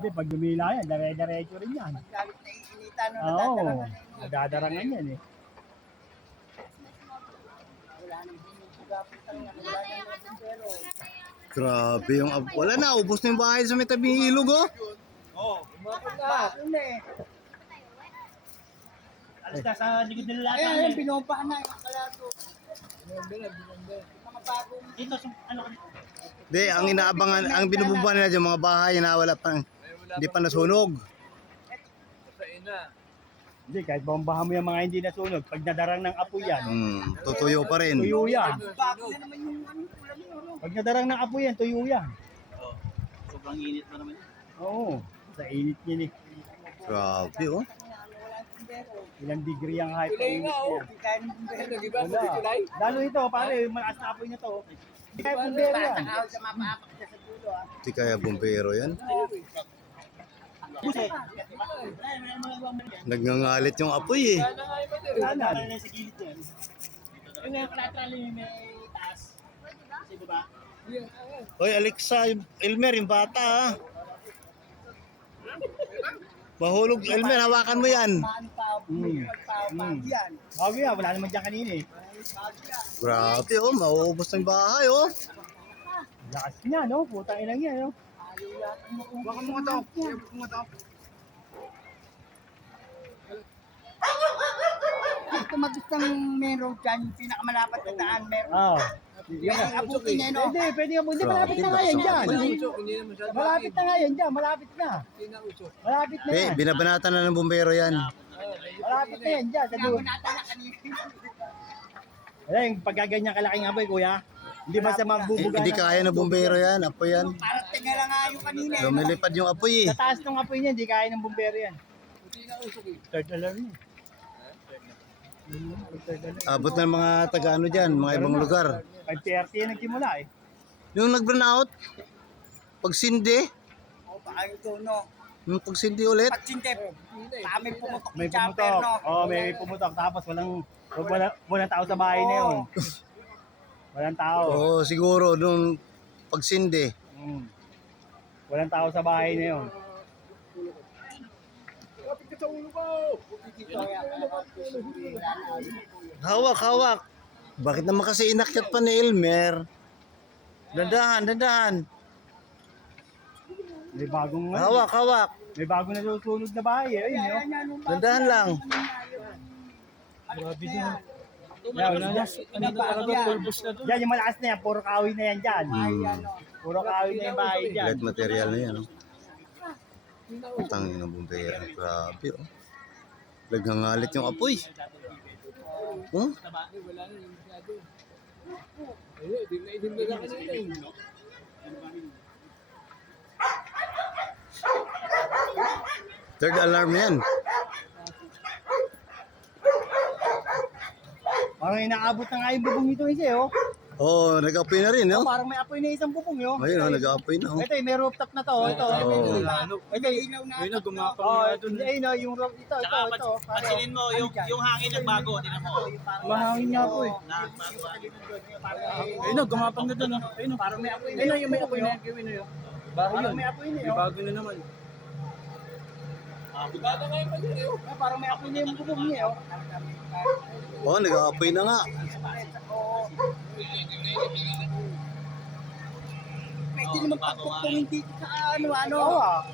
Hindi, pag lumila yan, dire-diretso rin yan. Pag galit na iinitan, Oo, nadadarangan yan eh. Wala nang binubuga po talaga. Wala nang bumbero. Grabe yung wala na, ubos na yung bahay sa may tabing ilog oh. Oo. Bakit na? Ano eh? Alas na sa likod nila lahat. Ayan, pinumpahan na yung kalato. Mga bagong Dito, ano ka? Hindi, ang inaabangan, ang binububuhan nila dyan, mga bahay na wala pang, hindi pa nasunog. Hindi, kahit bombahan mo yung mga hindi nasunog, pag nadarang ng apoy yan, Tutuyo pa rin. tuyo yan. bago na naman yung ano, ulam yun. Pag nadarang ng apoy yan, tuyo yan. Sobrang init pa naman yun. Oo, sa init yun eh. Grabe oh. Walang bumbero. Ilang degree ang high pa init yan. Hindi kaya ng bumbero. Wala. Lalo ito, pare, malakas na apoy na to. Hindi kaya bumbero yan. Basta kahawin sa mapaapak siya sa dulo ah. Hindi kaya bumbero yan. Buset. Nagngangalit yung apoy eh. Sana. Sa gilid yan. Yung nga kalatrali may taas. Sa baba. Hoy, Alexa, Elmer, yung bata ah. Mahulog, Elmer, hawakan mo yan. Paano pa, bago yan. Bago yan, wala naman dyan kanina eh. Bago yan. Grabe oh, mauubos ng bahay oh. Lakas niya, no? Putang inang yan, no? Ayaw yata mo kung Baka mga tao, mga tao. tumagos ng main road dyan, yung pinakamalapat na daan, meron. Oo. May abutin niya, no? Pwede, pwede nga po. Hindi, malapit na nga yan dyan. Malapit na nga yan dyan, malapit na. Malapit na Eh, yan. binabanatan na ng bumbero yan. Malapit na yan dyan. Sa dulo. Nakunata na kanina. Wala yung pagkaganyan kalaking apoy, kuya. Hindi ba sa Eh, mabubuga hindi kaya ng bumbero yan, apoy yan. Parang tiga lang nga yung kanina. eh, no? Lumilipad yung apoy eh. Sa taas ng apoy niya, hindi kaya ng bumbero yan. Third alarm yun. Third alarm. Abot ng mga taga-ano dyan, mga ibang lugar. 5:30 yan nagsimula eh. Yung nag-burn out, pagsindi, O, baka yung tono. yung pagsindi ulit. Pagsintip. Baka may pumutok May yung chopper, pumutok. no? Oo, may pumutok. Tapos walang tao sa bahay na yun. Walang tao. Oo, siguro, nung pagsindi. Walang tao sa bahay na yun. Hawak, hawak. Bakit naman kasi inakyat pa ni Elmer? Dandahan, dandahan. May bagong Hawak, hawak. May bagong nasusunog na bahay eh. Ayun yun. Dandahan lang. Grabe din. Yan yung malakas na yan. Puro kahoy na yan dyan. Puro kahoy na yung bahay dyan. Light material na yan. Oh. Tangin ng bumbero. Grabe oh. Nagngangalit yung apoy. Oh? Third alarm yan. Parang inaabot na nga yung bubong nito isa oh. Oh, nag-apoy na rin, no? Parang may apoy na isang bubong yun. Ayun, oh, nag-apoy na, oh. Ito may rooftop na to. Ito. Oh. Ito ilaw na. Ayun, gumapang na doon. Ayun, yung roof. Ito. Pansinin mo, yung hangin nagbago. Tingnan mo. Mahangin niya po eh. Nagbago. Ayun, gumapang na doon. Ayun, parang may apoy na. Ayun, yung may apoy na. Parang may apoy na. Bago na naman. Parang may apoy na yung bubong niya. Oh, nag-apoy na nga. Pwede naman pagpuktungin dito sa ano. Oo ah.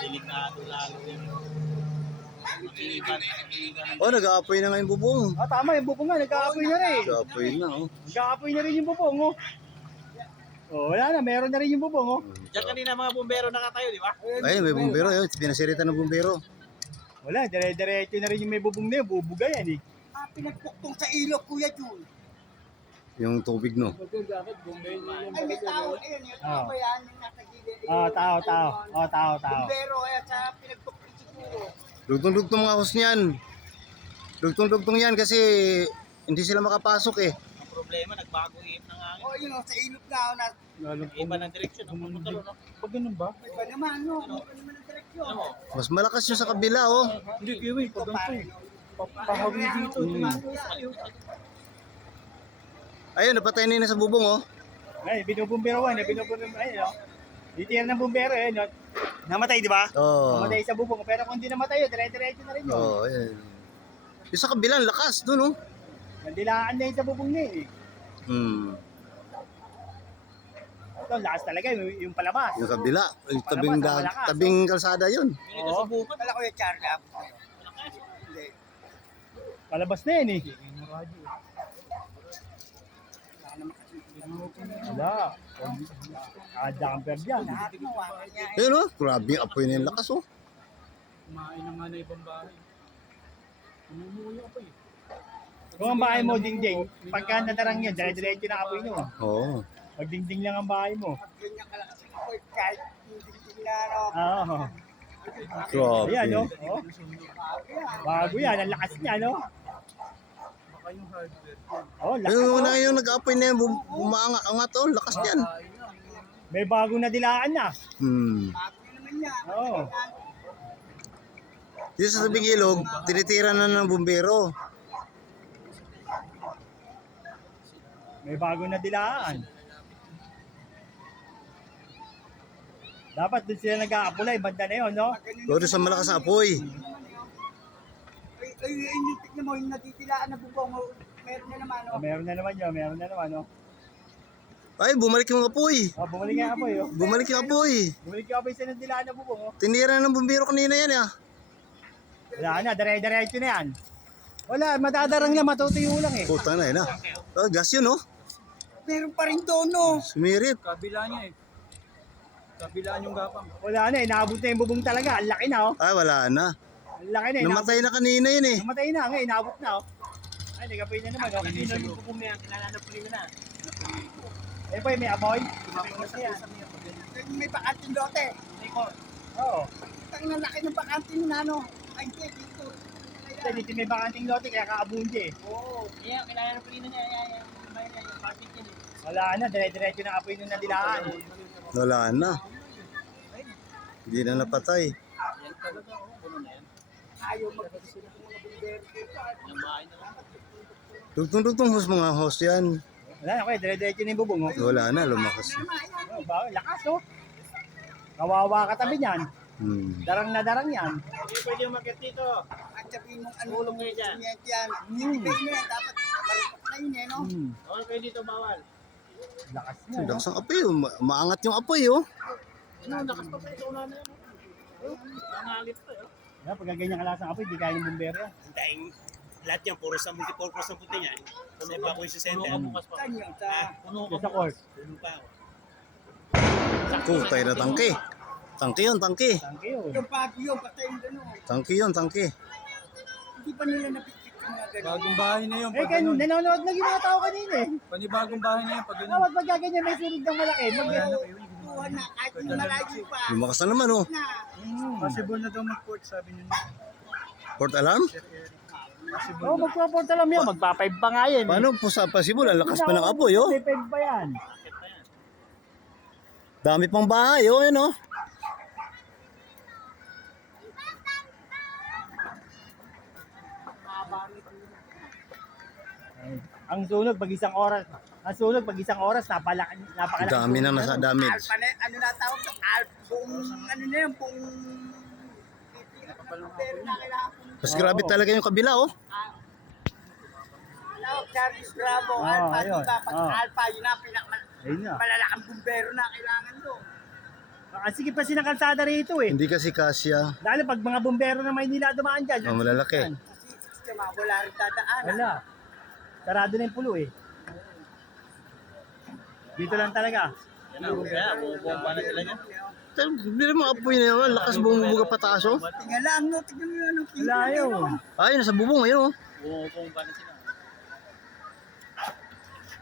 Delikado lalo yun. Oh, nag-apoy na nga yung bubong. Ah, tama, yung bubong nga, nag-aapoy na rin. Nag-apoy na, oh. Nag-aapoy na rin yung bubong, oh. Oh, wala na, meron na rin yung bubong, oh. Diyan kanina mga bumbero nakatayo, di ba? Ay, may bumbero, yun. Pinasirita ng bumbero. Wala, dire-diretso na rin yung may bubong na yun, bubuga yan, eh. Pinagpuktong sa ilog, Kuya Jun. Yung tubig, no? Ay, may tao. Ayun, yung tao ba yan? Yung nasa gilid. Tao. Oh, tao. Pero kaya sa pinagpuktong siguro. Dugtong-dugtong mga host niyan. Dugtong-dugtong yan kasi hindi sila makapasok eh. Ang problema, nagbago ihip ng hangin. O, yun, sa ilog na. Iba ng direksyon. Ang pumunta ron, no? Pag ganun ba? Iba naman, no? Iba naman ang direksyon. Ano mo? Mas malakas yung sa kabila, oh. Hindi, kiwi, pag ganito. Pahawi dito. Ayun, napatay na yun sa bubong, oh. Ay, binubumbirawan, binubumbirawan, ayun, oh. Ditira ng bumbero eh. No? Namatay, di ba? Oo. Namatay sa bubong. Pero kung hindi namatay yun, dire-diretso na rin yun. Oo, yan. Yung sa kabilang lakas doon, oh. Nandilaan na yun sa bubong niya eh. Hmm. Ito, lakas talaga yung palabas. Yung kabila, yung Malakas, tabing kalsada yun. Oo. Kala ko yung Charlie Apo. Hindi. Palabas na yun eh. Wala. Damper dyan. Lahat mo, wala niya. Ayun, oh. Grabe yung apoy na yung lakas, oh. Kumain na nga na ibang bahay. Umumuyo ako eh. Kung ang bahay mo, dingding, pagka nadarang yun, dire-diretso na apoy nyo. Oo. Pag dingding lang ang bahay mo. Ganyan kalakas ang apoy, kahit hindi na, ano. Oo. Grabe. Ayan, no? Oh. Bago yan, ang lakas niya, no? Baka yung hardware. Oh, lakas. Yung na yung nag-apoy na yun, bumaangat, oh. Lakas niyan. May bagong nadilaan na. Hmm. Bago naman niya. Oo. Dito sa tabing ilog, tinitira na ng bumbero. May bagong nadilaan. Dapat doon sila nag-aapulay, banda na yun, no? Doon sa malakas na apoy. Ay, tignan mo, yung natitilaan na bubong, meron na naman, Oh, oh. meron na naman yun, meron na naman, no? Ay, bumalik yung apoy. Oh, bumalik nga apoy, oh. Bumalik yung apoy. Bumalik yung apoy sa nadilaan na bubong, oh. Tinira na ng bumbero kanina yan, ah. Wala na, dire-diretso na yan. Wala, madadarang na, matutuyo lang eh. Puta na, yun, ah. Oh, gas yun, oh. Meron pa rin doon, no. Sumirit. Kabila niya eh. Kabilaan yung gapang. Wala na, inaabot na yung bubong talaga. Ang laki na, oh. Ay, wala na. Ang laki na, Namatay na kanina yun, eh. Namatay na, ngayon, inaabot na, oh. Ay, nagapoy na naman, oh. Kasi yung bubong na yan, kinananapunin na. Eh, boy, may amoy. May bakanting lote. Oo. Ang lalaki ng bakanting na, no. Ay, hindi, dito. Kasi dito may bakanting lote, kaya kaabunti eh. Oo. Yeah, kinananapunin na niya, yung parking niya. Wala na, dire-diretso na apoy nung nadilaan. Wala na. Hindi na napatay. Yan talaga oh. Ganun na yan. Ayaw mag-isip ng mga bumbero dito. Yung bahay na lang. Tugtong-tugtong hos mga host yan. Wala na, kaya dire-diretso na yung bubong, oh. Wala na, lumakas na. Oh, lakas, oh. Kawawa katabi niyan. Darang na darang yan. Hindi pwede umakyat dito. At sabihin mong ano, Tulong kayo dyan. sumiyente yan. Hindi kayo na yan. Dapat marupok na yun, eh, no. Okay kayo dito bawal. Lakas niya, Ang no? lakas ng apoy, oh. Maangat yung apoy, oh. Ano, lakas pa pa ito na yan. Nangalit pa eh. Yeah, pagka ganyan kalakas ng apoy, di kaya ng bumbero yan. Dahil lahat yan, puro sa multi-purpose puro sa puti niyan. Sa evacuation center. Puno ka bukas pa. Saan yun? Sa... Puno ka Yung sa court. Puno pa. Putay na tangke. Tangke yun, tangke. Thank you. Yung bago yun, patay yung gano'n. Tangke yun, tangke. Hindi pa nila napipit yung mga gano'n. Bagong bahay na yun. Eh, Pag kan, ganun. nanonood lang yung mga tao kanina eh. Panibagong bahay na yan. Pag ganun. Awat pagka ganyan may sunog ng malaki. Buwan na, kahit yung malayo pa. Lumakas na naman, oh. Na. Possible na daw mag-port sabi niyo. Port alarm? Oo, magpaporta lang yan. Magpa-5 pa nga yan. Paano po sa pasibol? Ang lakas pa ng apoy, oh. May 5 pa yan. Dami pang bahay, oh, yun, oh. Ang sunog pag isang oras. Ang sunog pag isang oras, napakalaki. Dami na nasa damage. Alpa na, ano na tawag to? Buong, ano na yun, buong... Pero na kailangan pong Mas grabe talaga yung kabila, oh. tawag, Charles Bravo, Ah, Alpha, ayun. diba? Pag Ah. Alpha, yun ang Ayun na. pinakamalalaking bumbero na kailangan doon. Ang sige pa ng kalsada rito eh. Hindi kasi kasya. Lalo pag mga bumbero na Maynila dumaan dyan. Oh, malalaki. Kasi wala rin dadaanan. Wala. Sarado na yung pulo eh. Dito lang talaga. Yan na. Kaya, bumbomba na sila niyan. Hindi naman apoy na yun. Lakas bumubuga pataas, oh. Tingnan lang, no? Tingnan mo yun. Wala yun. Ay, nasa bubong, ayun, oh. Bumbomba na sila.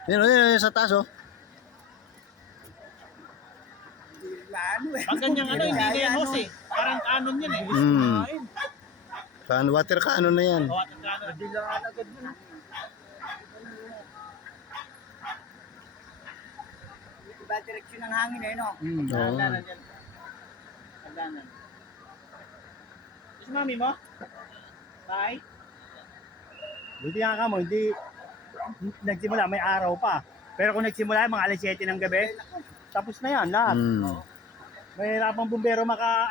Ayun, ayun, ayun, sa taas, oh. Ano eh. Pag ganyan ano, hindi na yan hose eh. Parang kanon yan eh. Water ka, ano na yan. Kawatin kanon. Dilaan agad mo. Iba direksyon ng hangin eh, no? Oo. Hagdanan yan. Hagdanan. Si mami mo? Tay? Buti nga ka mo, hindi nagsimula, may araw pa. Pero kung nagsimula, mga alas 7 ng gabi, tapos na yan lahat. Mahirapang bumbero maka